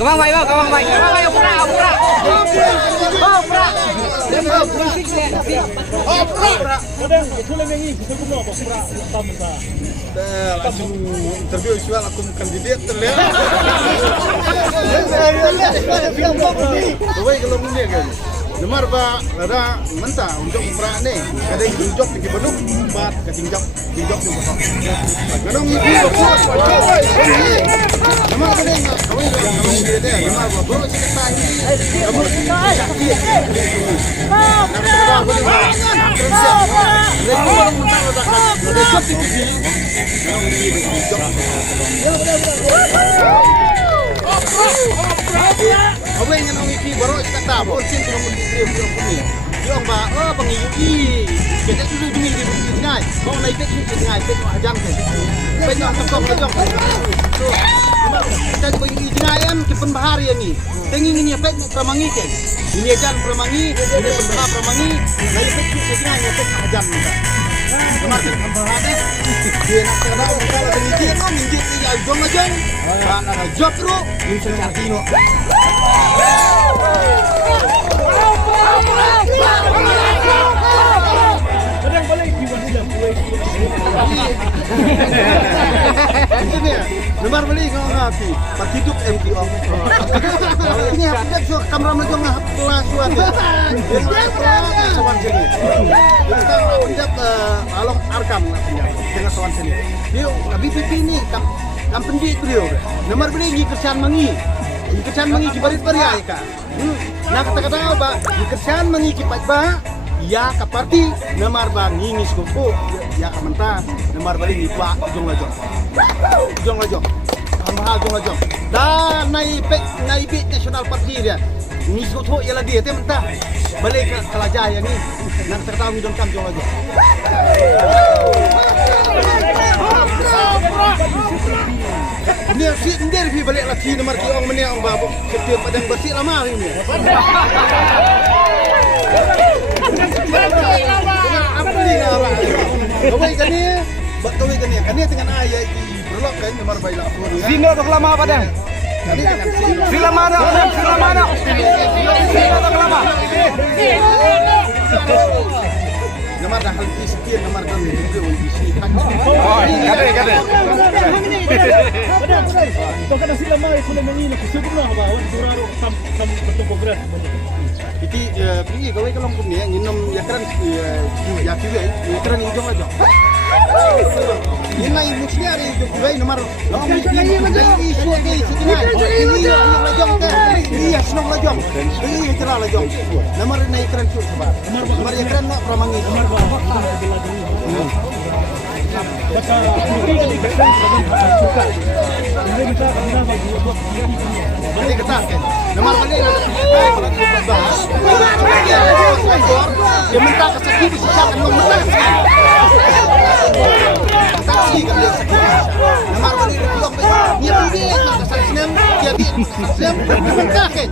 Kawang bay ba? Kawang bay. Kawang bay opera. Langsung interview soal aku kandidat terlihat. Kau kalau ni kan, lemar ba ada mentah untuk umrah ni. Ada yang job di Bandung, empat ketinjak di job di Bandung. Kadang ni lemar ada yang kau yang dia lemar ba baru cerita ini. Kamu Apa yang nak iki baru kita tahu sin tu mun dia ni. Dia ba pengiyuki. Kita dulu dulu di ngai. Kau naik pek ni ngai pek ajam tu. Pek nak kau jom. So, kita pergi ngai am ke penbahari ni. Tengi ni pek pramangi kan. Ini ajan pramangi, ini penbahar pramangi. Naik pek ni ngai pek ajam ni. Kemarin pembahari dia nak tahu kalau sedikit minjit ni jom aja. Nak job tu ni secara tino. Kadang balik di mana dah Lemar beli kau ngapi, pak hidup MTO. Ini apa suka kamera macam ngah kelas suatu. Dia sowan sini. Kita penjat alok arkam dengan sowan sini. Dia habis pipi ni kam pendit beliau. Lemar beli gi kerjaan mangi. Kerjaan mangi kibarit bariai ka. Nah kata-kata apa? Kerjaan mangi kipat ba. Ya kaparti lemar ba ngingis kuku. Ya kamenta lemar beli ngipla jong lajong. Jong lajong. Mahal jong lajong. Dan naibit nasional parti dia. Ngis kuku ialah dia teh mentah. Balik ke Kelajah ya ni. Nang tertahu hidung kam jong lajong. Ni si ndir pi balik lagi nomor kiong meni ang babo kecil padang bersih lama hari ni. Apa ni orang? Kawai kan ni, kawai kan ni dengan ayah di berlok kan nomor bayi lah. Sino tu lama padang. Kani dengan Si lama dah, si lama dah. Sino tu lama. nomor dah hal sekian nomor kan juga isi. Oh, kade. Kau kena sila mai sudah menginap sebelum apa? Duraro tam betul kongres. Iti pergi kawai kalau pun ni nginum ya keren ya kiwe ya keren hijau aja. Ini ibu sendiri kiwe nomor. Lalu ini isu ni sekian. Ini yang lajong kan. Iya senang lajong. Ini cerah lajong. Nomor naik keren sur sebab. Nomor yang keren nak pramangi. Nomor berapa? Baca ini kita suka. Ini kita kena bagi buat Ini kita kan. Nomor beli dia minta kesakit bisa kan minta saksi kan dia sakit nomor beli belum dia beli kesal senang dia dia minta kan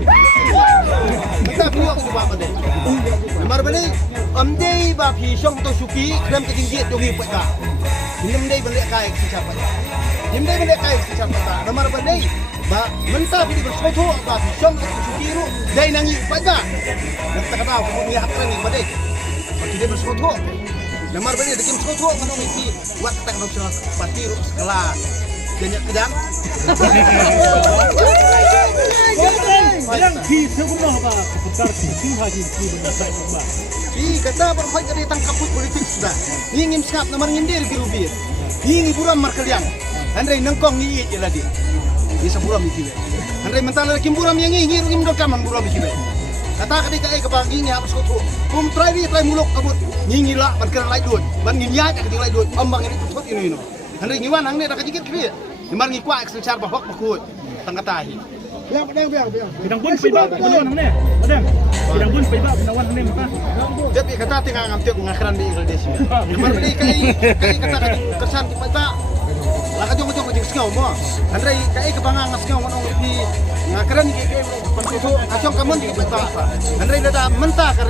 minta buat coba pada nomor beli amdei ba pisong to suki krem ketinggi dongi pada minum dei beli kai siapa minum dei beli kai siapa nomor beli ba mentah pilih bersoto ba pisong to suki ru dei nangi pada nak tahu kamu ni hak ni pada bagi dia bersoto nomor beli dekim soto kan mesti buat tak nasional parti ru sekelas banyak kedang yang di sebelum apa seputar sih haji di benar benar. Kata berhoi kali tangkap politik sudah. Ingin skap nomor ngindir biru-bir. Ingin buram markalian. Andai nengkong ni je lagi. Ini seburam di sini. Andai mental lagi buram yang ingin ingin dokaman buram di sini. Kata ketika kebagi ni habis kotor. Try muluk kabut. Ingin lah berkeran lain duit. Ban nginya ketika lain duit. Ambang ini tutup ini no. Andai ngiwan hang ni dah kejikit kiri. Nemar ngikwa eksensar bahok bakut. Tangkatahi. Biang. Bidang pun paiba penawan ni. Padang. Bidang pun paiba penawan ni mata. Jadi kata tengah ngamtil ngakaran di Indonesia. Nomor beli kai kata kesan paiba. Lah kajong mo jing sngau mo andrai kai ke banga ngasngau ngong pi ngakran ke perkutu asyong kamun di bata andrai data menta kar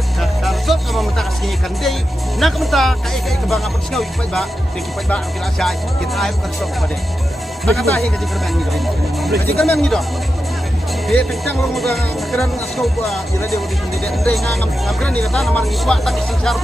sop sama menta kasih kan dei nak menta kai ke banga persngau ipai ba de ki pai ba kira sai kita ai kan sop pada kata hi kaji kerban ni kaji kerban ni do dia pencang orang muda akhiran ngasau gua ila dia udah sendiri andai ngam akhiran ni kata namar ni wa tak sing sar